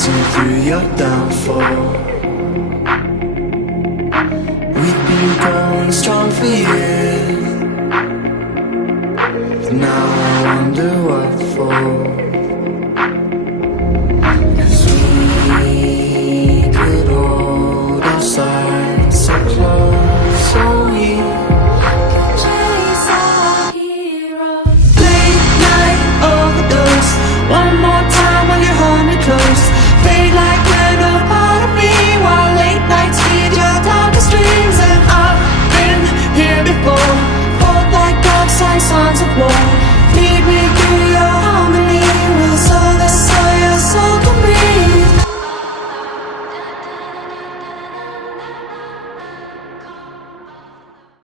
see through your downfall. We've been going strong for years, now I wonder what for.